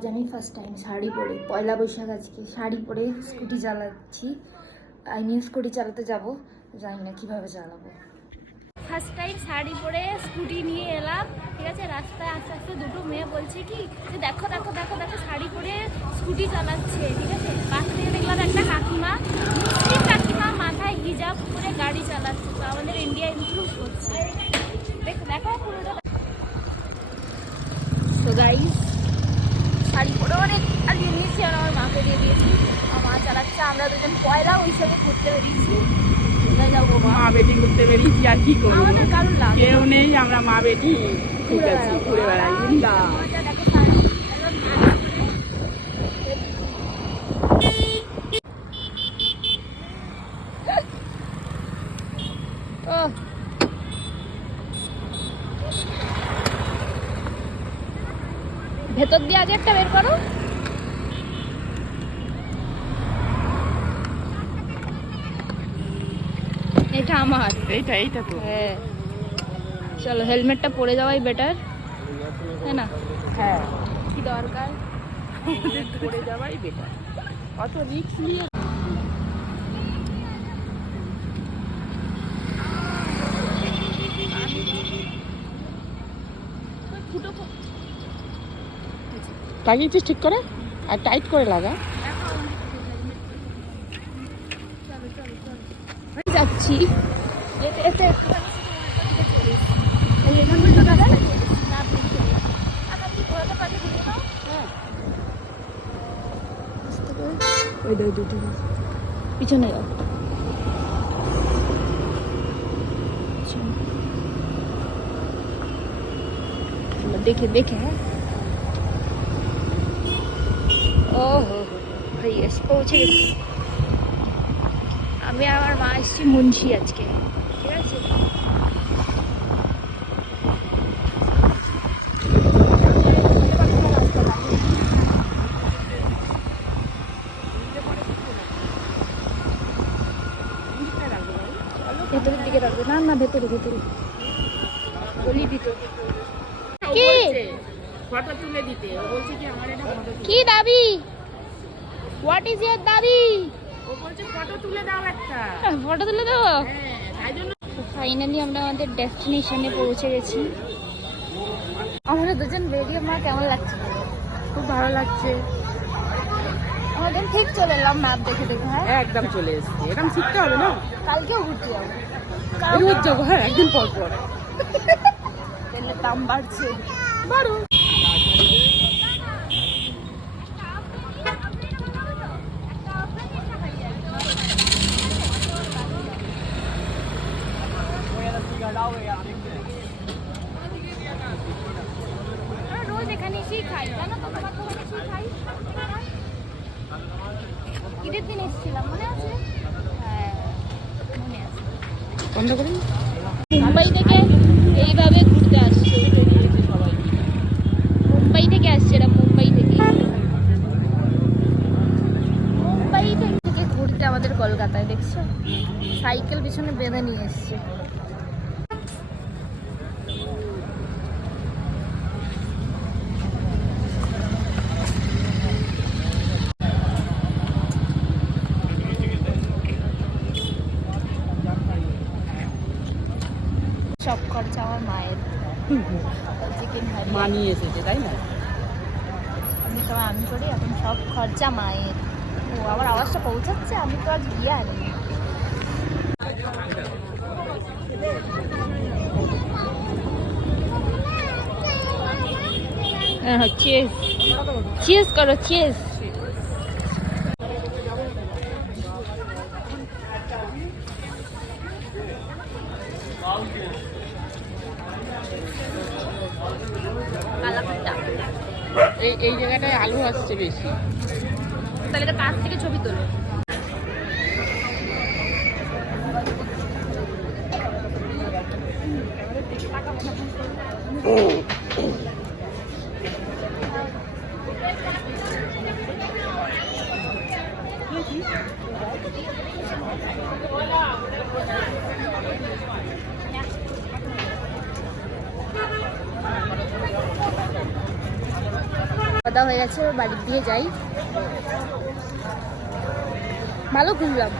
আজ আমি first time sari পরে, পয়লা বৈশাখ আজকে, শাড়ি পরে স্কুটি চালাচ্ছি। আমি স্কুটি চালাতে যাব, জানি না কীভাবে চালাবো। ফার্স্ট টাইম শাড়ি পরে স্কুটি নিয়ে এলাম, ঠিক আছে। রাস্তায় আস্তে আস্তে দুটো মেয়ে বলছে কি যে দেখো দেখো দেখো দেখো শাড়ি পরে স্কুটি চালাচ্ছে, ঠিক আছে। পাশ থেকে দেখলাম একটা কাকিমা, মুসলিম কাকিমা, মাথায় হিজাব করে গাড়ি চালাচ্ছে। তো আমাদের ইন্ডিয়া ইমপ্রুভ করছে, দেখো দেখো পুরোটা। তো গাইস শাড়ি পরে অনেক আলিয়ে নিয়েছি আর আমার মাকে দিয়ে দিয়েছি। আমার মা চালাচ্ছে। আমরা দুজন পয়লা ওইসবে ঘুরতে বেরিয়েছি। মা বেটি ঘুরতে বেরিয়েছি, আর কি করবো, আমাদের কারোর লাভ কেউ নেই, আমরা মা বেটি ঠিক আছে ঘুরে বেড়াই। ভেতর দিয়ে আগে একটা বের করো। এটা আমার, এইটা তো হ্যাঁ। চলো হেলমেটটা পরে যাওয়াই বেটার, তাই না? হ্যাঁ, কি দরকার, পড়ে যাওয়াই বেটার, অত রিস্ক নিয়ে। লাগিয়েছিস ঠিক করে, আর টাইট করে লাগা। যাচ্ছি পিছনে যাও। দেখে দেখে, হ্যাঁ। ও হো হয়ে গেছে, পৌঁছে গেছি। আমি আমার মা এসেছি মুন্সি আজকে, ঠিক আছে। ভেতরের দিকে রাখবো না, না ভেতরে ভেতরে গলি ভিতরে। কি ফটো তুলে দিতে বলছে কি আমার এটা ফটো, কি দাবি? হোয়াট ইজ ইয়ার দাবি? ও বলছে ফটো তুলে দাও একটা। ফটো তুলে দেবো। হ্যাঁ, তাই জন্য ফাইনালি আমরা আমাদের ডেস্টিনেশনে পৌঁছে গেছি। আমরা দুজন বেরিয়ে মা কেমন লাগছে? খুব ভালো লাগছে। আমাদের ঠিক চলে এলাম ম্যাপ দেখে দেখে। হ্যাঁ, একদম চলে এসেছি, এরকম শিখতে হবে না। কালকেও ঘুরতে যাবো, রোজ যাবো, হ্যাঁ একদিন পর পর। তেলের দাম বাড়ছে। বারো রোজ এখানে এসেই খাই, জানো তো, তোমার দোকানে এসেই খাই। ঈদের দিন এসেছিলাম, মনে আছে? হ্যাঁ মনে আছে। বন্ধ করুন। মুম্বাই থেকে এইভাবে ঘুরতে আসছে, মুম্বাই থেকে আসছে এরা, মুম্বাই থেকে ঘুরতে আমাদের কলকাতায়, দেখছো সাইকেল পিছনে বেঁধে নিয়ে এসছে। সব খরচা আমার মায়ের, চিকেন হারি মা নিয়ে এসেছে, তাই না? আমি সবাই আমি করি, এখন সব খরচা মায়ের। ও আমার আওয়াজটা পৌঁছাচ্ছে, আমি তো আজ গিয়ে আনি। চিজ চিজ করো, চিজ। এই জায়গাটায় আলু আসছে বেশি। তাহলে এটা কাছ থেকে ছবি তোলো। কথা হয়ে গেছে, বাড়ির দিয়ে যাই। ভালো ঘুরলাম।